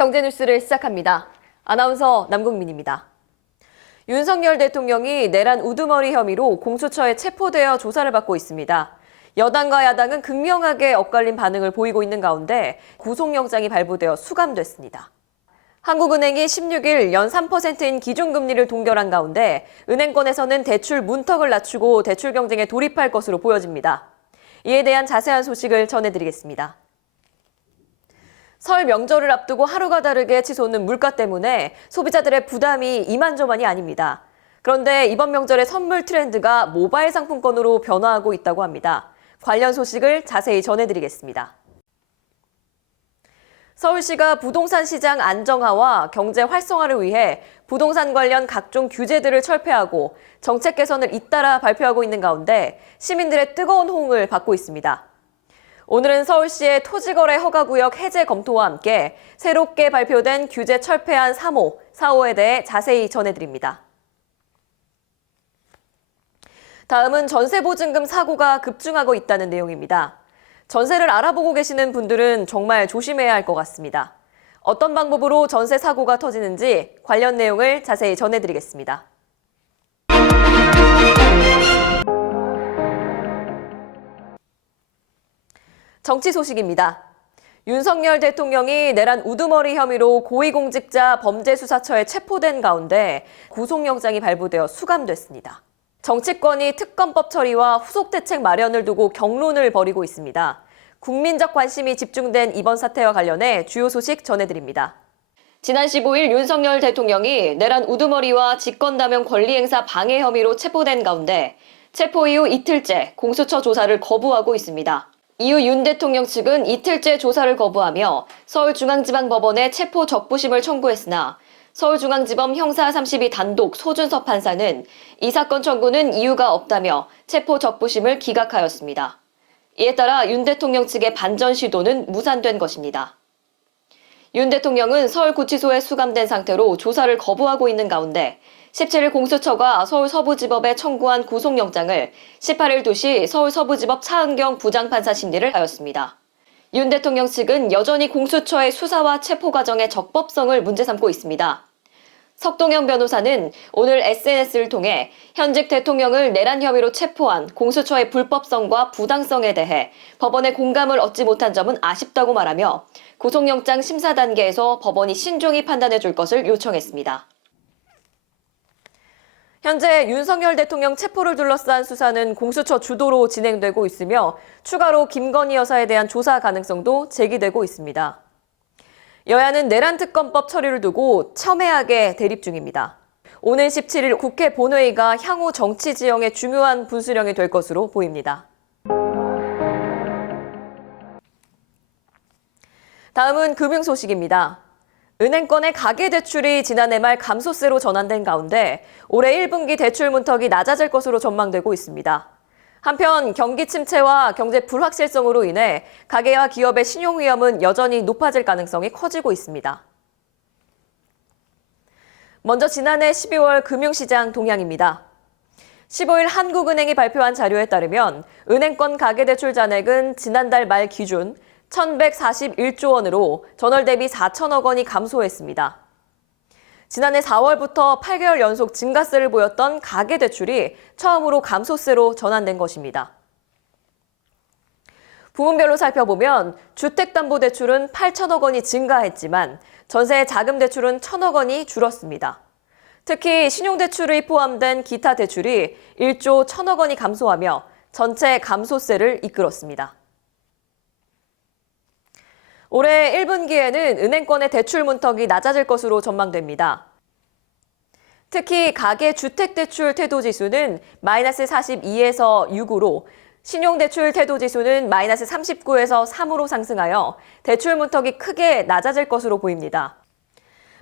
경제 뉴스를 시작합니다. 아나운서 남국민입니다. 윤석열 대통령이 내란 우두머리 혐의로 공수처에 체포되어 조사를 받고 있습니다. 여당과 야당은 극명하게 엇갈린 반응을 보이고 있는 가운데 구속영장이 발부되어 수감됐습니다. 한국은행이 16일 연 3%인 기준금리를 동결한 가운데 은행권에서는 대출 문턱을 낮추고 대출 경쟁에 돌입할 것으로 보여집니다. 이에 대한 자세한 소식을 전해드리겠습니다. 설 명절을 앞두고 하루가 다르게 치솟는 물가 때문에 소비자들의 부담이 이만저만이 아닙니다. 그런데 이번 명절의 선물 트렌드가 모바일 상품권으로 변화하고 있다고 합니다. 관련 소식을 자세히 전해드리겠습니다. 서울시가 부동산 시장 안정화와 경제 활성화를 위해 부동산 관련 각종 규제들을 철폐하고 정책 개선을 잇따라 발표하고 있는 가운데 시민들의 뜨거운 호응을 받고 있습니다. 오늘은 서울시의 토지거래 허가구역 해제 검토와 함께 새롭게 발표된 규제 철폐안 3호, 4호에 대해 자세히 전해드립니다. 다음은 전세보증금 사고가 급증하고 있다는 내용입니다. 전세를 알아보고 계시는 분들은 정말 조심해야 할 것 같습니다. 어떤 방법으로 전세 사고가 터지는지 관련 내용을 자세히 전해드리겠습니다. 정치 소식입니다. 윤석열 대통령이 내란 우두머리 혐의로 고위공직자 범죄수사처에 체포된 가운데 구속영장이 발부되어 수감됐습니다. 정치권이 특검법 처리와 후속 대책 마련을 두고 격론을 벌이고 있습니다. 국민적 관심이 집중된 이번 사태와 관련해 주요 소식 전해드립니다. 지난 15일 윤석열 대통령이 내란 우두머리와 직권남용 권리행사 방해 혐의로 체포된 가운데 체포 이후 이틀째 공수처 조사를 거부하고 있습니다. 이후 윤 대통령 측은 이틀째 조사를 거부하며 서울중앙지방법원에 체포 적부심을 청구했으나 서울중앙지법 형사 32 단독 소준섭 판사는 이 사건 청구는 이유가 없다며 체포 적부심을 기각하였습니다. 이에 따라 윤 대통령 측의 반전 시도는 무산된 것입니다. 윤 대통령은 서울구치소에 수감된 상태로 조사를 거부하고 있는 가운데 17일 공수처가 서울서부지법에 청구한 구속영장을 18일 2시 서울서부지법 차은경 부장판사 심리를 하였습니다. 윤 대통령 측은 여전히 공수처의 수사와 체포 과정의 적법성을 문제 삼고 있습니다. 석동현 변호사는 오늘 SNS를 통해 현직 대통령을 내란 혐의로 체포한 공수처의 불법성과 부당성에 대해 법원의 공감을 얻지 못한 점은 아쉽다고 말하며 구속영장 심사 단계에서 법원이 신중히 판단해 줄 것을 요청했습니다. 현재 윤석열 대통령 체포를 둘러싼 수사는 공수처 주도로 진행되고 있으며 추가로 김건희 여사에 대한 조사 가능성도 제기되고 있습니다. 여야는 내란특검법 처리를 두고 첨예하게 대립 중입니다. 오는 17일 국회 본회의가 향후 정치 지형의 중요한 분수령이 될 것으로 보입니다. 다음은 금융 소식입니다. 은행권의 가계대출이 지난해 말 감소세로 전환된 가운데 올해 1분기 대출 문턱이 낮아질 것으로 전망되고 있습니다. 한편 경기 침체와 경제 불확실성으로 인해 가계와 기업의 신용 위험은 여전히 높아질 가능성이 커지고 있습니다. 먼저 지난해 12월 금융시장 동향입니다. 15일 한국은행이 발표한 자료에 따르면 은행권 가계대출 잔액은 지난달 말 기준 1,141조 원으로 전월 대비 4천억 원이 감소했습니다. 지난해 4월부터 8개월 연속 증가세를 보였던 가계대출이 처음으로 감소세로 전환된 것입니다. 부문별로 살펴보면 주택담보대출은 8천억 원이 증가했지만 전세 자금대출은 1,000억 원이 줄었습니다. 특히 신용대출이 포함된 기타 대출이 1조 1,000억 원이 감소하며 전체 감소세를 이끌었습니다. 올해 1분기에는 은행권의 대출 문턱이 낮아질 것으로 전망됩니다. 특히 가계주택대출 태도지수는 마이너스 42에서 6으로 신용대출 태도지수는 마이너스 39에서 3으로 상승하여 대출 문턱이 크게 낮아질 것으로 보입니다.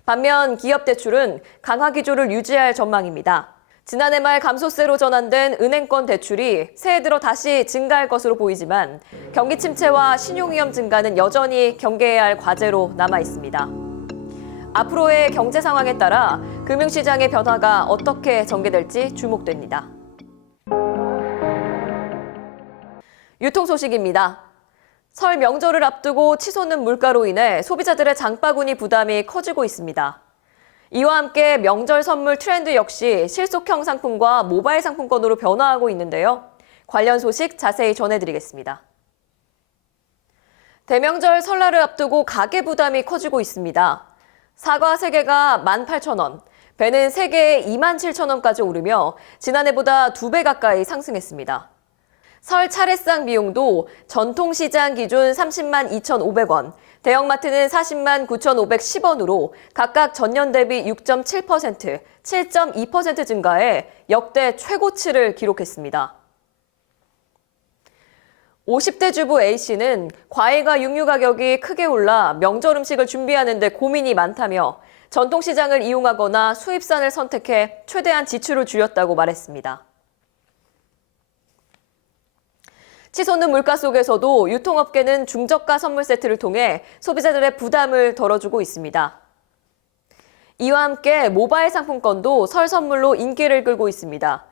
반면 기업대출은 강화 기조를 유지할 전망입니다. 지난해 말 감소세로 전환된 은행권 대출이 새해 들어 다시 증가할 것으로 보이지만 경기 침체와 신용위험 증가는 여전히 경계해야 할 과제로 남아 있습니다. 앞으로의 경제 상황에 따라 금융시장의 변화가 어떻게 전개될지 주목됩니다. 유통 소식입니다. 설 명절을 앞두고 치솟는 물가로 인해 소비자들의 장바구니 부담이 커지고 있습니다. 이와 함께 명절 선물 트렌드 역시 실속형 상품과 모바일 상품권으로 변화하고 있는데요. 관련 소식 자세히 전해드리겠습니다. 대명절 설날을 앞두고 가계 부담이 커지고 있습니다. 사과 3개가 18,000원, 배는 3개에 27,000원까지 오르며 지난해보다 2배 가까이 상승했습니다. 설 차례상 비용도 전통시장 기준 30만 2,500원, 대형마트는 40만 9,510원으로 각각 전년 대비 6.7%, 7.2% 증가해 역대 최고치를 기록했습니다. 50대 주부 A씨는 과일과 육류 가격이 크게 올라 명절 음식을 준비하는 데 고민이 많다며 전통시장을 이용하거나 수입산을 선택해 최대한 지출을 줄였다고 말했습니다. 치솟는 물가 속에서도 유통업계는 중저가 선물 세트를 통해 소비자들의 부담을 덜어주고 있습니다. 이와 함께 모바일 상품권도 설 선물로 인기를 끌고 있습니다.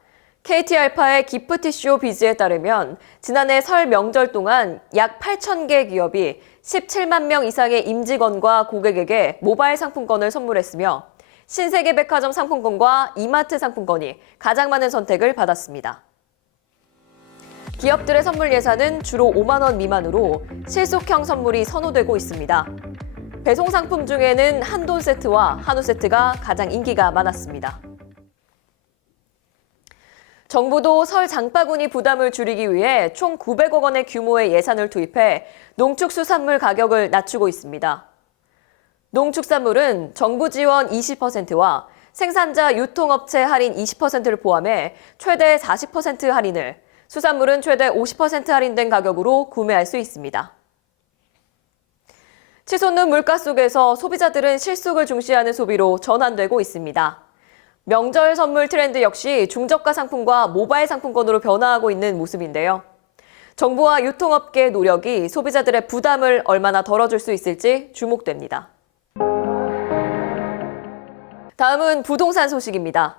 KT알파의 기프티쇼 비즈에 따르면 지난해 설 명절 동안 약 8,000개 기업이 17만 명 이상의 임직원과 고객에게 모바일 상품권을 선물했으며 신세계백화점 상품권과 이마트 상품권이 가장 많은 선택을 받았습니다. 기업들의 선물 예산은 주로 5만 원 미만으로 실속형 선물이 선호되고 있습니다. 배송 상품 중에는 한돈 세트와 한우 세트가 가장 인기가 많았습니다. 정부도 설 장바구니 부담을 줄이기 위해 총 900억 원의 규모의 예산을 투입해 농축수산물 가격을 낮추고 있습니다. 농축산물은 정부 지원 20%와 생산자 유통업체 할인 20%를 포함해 최대 40% 할인을, 수산물은 최대 50% 할인된 가격으로 구매할 수 있습니다. 치솟는 물가 속에서 소비자들은 실속을 중시하는 소비로 전환되고 있습니다. 명절 선물 트렌드 역시 중저가 상품과 모바일 상품권으로 변화하고 있는 모습인데요. 정부와 유통업계의 노력이 소비자들의 부담을 얼마나 덜어줄 수 있을지 주목됩니다. 다음은 부동산 소식입니다.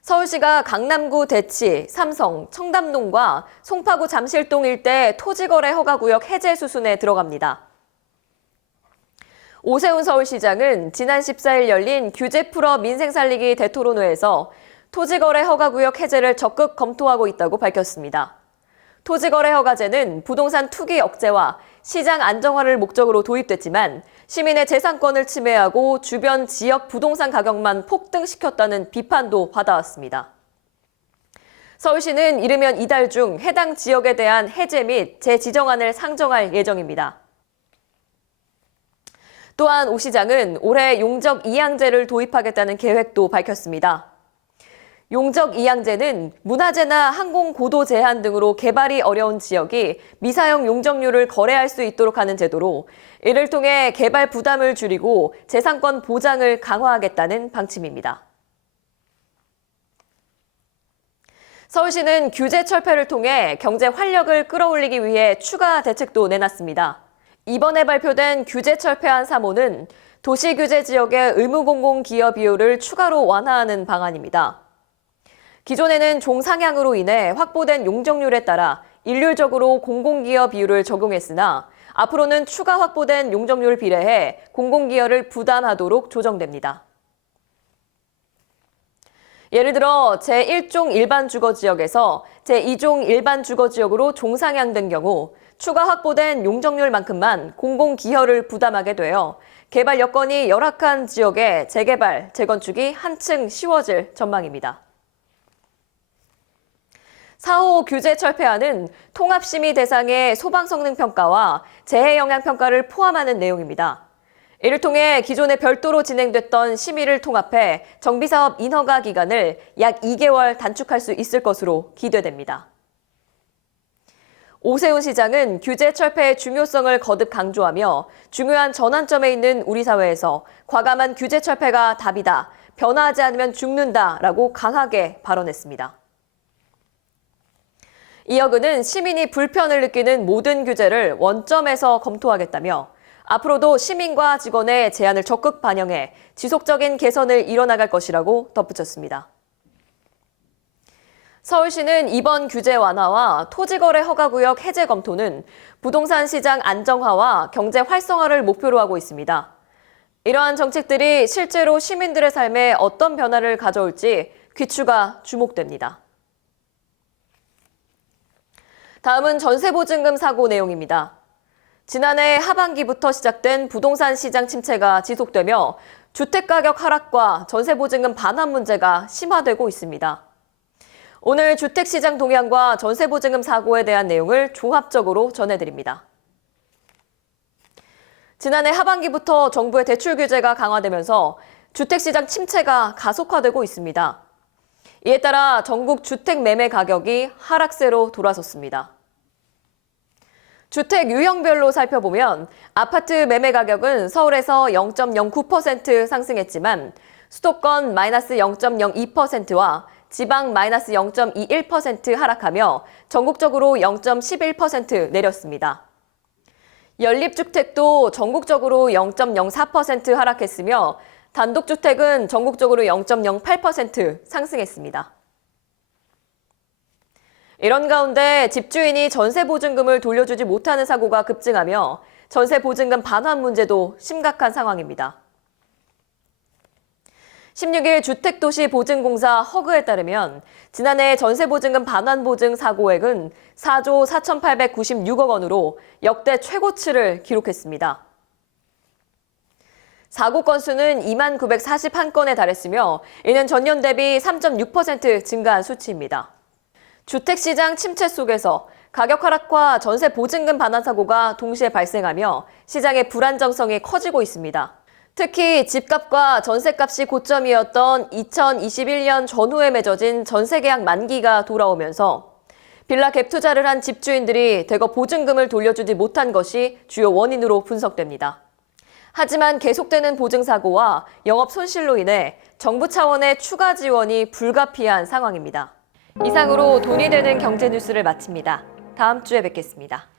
서울시가 강남구 대치, 삼성, 청담동과 송파구 잠실동 일대 토지거래 허가구역 해제 수순에 들어갑니다. 오세훈 서울시장은 지난 14일 열린 규제 풀어 민생 살리기 대토론회에서 토지거래 허가구역 해제를 적극 검토하고 있다고 밝혔습니다. 토지거래 허가제는 부동산 투기 억제와 시장 안정화를 목적으로 도입됐지만 시민의 재산권을 침해하고 주변 지역 부동산 가격만 폭등시켰다는 비판도 받아왔습니다. 서울시는 이르면 이달 중 해당 지역에 대한 해제 및 재지정안을 상정할 예정입니다. 또한 오 시장은 올해 용적 이양제를 도입하겠다는 계획도 밝혔습니다. 용적 이양제는 문화재나 항공 고도 제한 등으로 개발이 어려운 지역이 미사용 용적률을 거래할 수 있도록 하는 제도로 이를 통해 개발 부담을 줄이고 재산권 보장을 강화하겠다는 방침입니다. 서울시는 규제 철폐를 통해 경제 활력을 끌어올리기 위해 추가 대책도 내놨습니다. 이번에 발표된 규제 철폐안 3호는 도시규제 지역의 의무공공기여 비율을 추가로 완화하는 방안입니다. 기존에는 종상향으로 인해 확보된 용적률에 따라 일률적으로 공공기여 비율을 적용했으나 앞으로는 추가 확보된 용적률 비례해 공공기여를 부담하도록 조정됩니다. 예를 들어 제1종 일반 주거지역에서 제2종 일반 주거지역으로 종상향된 경우 추가 확보된 용적률만큼만 공공기여를 부담하게 되어 개발 여건이 열악한 지역의 재개발, 재건축이 한층 쉬워질 전망입니다. 4호 규제 철폐안은 통합심의 대상의 소방성능평가와 재해영향평가를 포함하는 내용입니다. 이를 통해 기존에 별도로 진행됐던 심의를 통합해 정비사업 인허가 기간을 약 2개월 단축할 수 있을 것으로 기대됩니다. 오세훈 시장은 규제 철폐의 중요성을 거듭 강조하며 중요한 전환점에 있는 우리 사회에서 과감한 규제 철폐가 답이다, 변화하지 않으면 죽는다라고 강하게 발언했습니다. 이어 그는 시민이 불편을 느끼는 모든 규제를 원점에서 검토하겠다며 앞으로도 시민과 직원의 제안을 적극 반영해 지속적인 개선을 이뤄나갈 것이라고 덧붙였습니다. 서울시는 이번 규제 완화와 토지거래 허가구역 해제 검토는 부동산 시장 안정화와 경제 활성화를 목표로 하고 있습니다. 이러한 정책들이 실제로 시민들의 삶에 어떤 변화를 가져올지 귀추가 주목됩니다. 다음은 전세보증금 사고 내용입니다. 지난해 하반기부터 시작된 부동산 시장 침체가 지속되며 주택가격 하락과 전세보증금 반환 문제가 심화되고 있습니다. 오늘 주택시장 동향과 전세보증금 사고에 대한 내용을 종합적으로 전해드립니다. 지난해 하반기부터 정부의 대출 규제가 강화되면서 주택시장 침체가 가속화되고 있습니다. 이에 따라 전국 주택 매매 가격이 하락세로 돌아섰습니다. 주택 유형별로 살펴보면 아파트 매매 가격은 서울에서 0.09% 상승했지만 수도권 마이너스 0.02%와 지방 마이너스 0.21% 하락하며 전국적으로 0.11% 내렸습니다. 연립주택도 전국적으로 0.04% 하락했으며 단독주택은 전국적으로 0.08% 상승했습니다. 이런 가운데 집주인이 전세보증금을 돌려주지 못하는 사고가 급증하며 전세보증금 반환 문제도 심각한 상황입니다. 16일 주택도시보증공사 허그에 따르면 지난해 전세보증금 반환보증 사고액은 4조 4,896억 원으로 역대 최고치를 기록했습니다. 사고 건수는 2만 941건에 달했으며 이는 전년 대비 3.6% 증가한 수치입니다. 주택시장 침체 속에서 가격 하락과 전세보증금 반환 사고가 동시에 발생하며 시장의 불안정성이 커지고 있습니다. 특히 집값과 전세값이 고점이었던 2021년 전후에 맺어진 전세계약 만기가 돌아오면서 빌라 갭 투자를 한 집주인들이 대거 보증금을 돌려주지 못한 것이 주요 원인으로 분석됩니다. 하지만 계속되는 보증사고와 영업 손실로 인해 정부 차원의 추가 지원이 불가피한 상황입니다. 이상으로 돈이 되는 경제 뉴스를 마칩니다. 다음 주에 뵙겠습니다.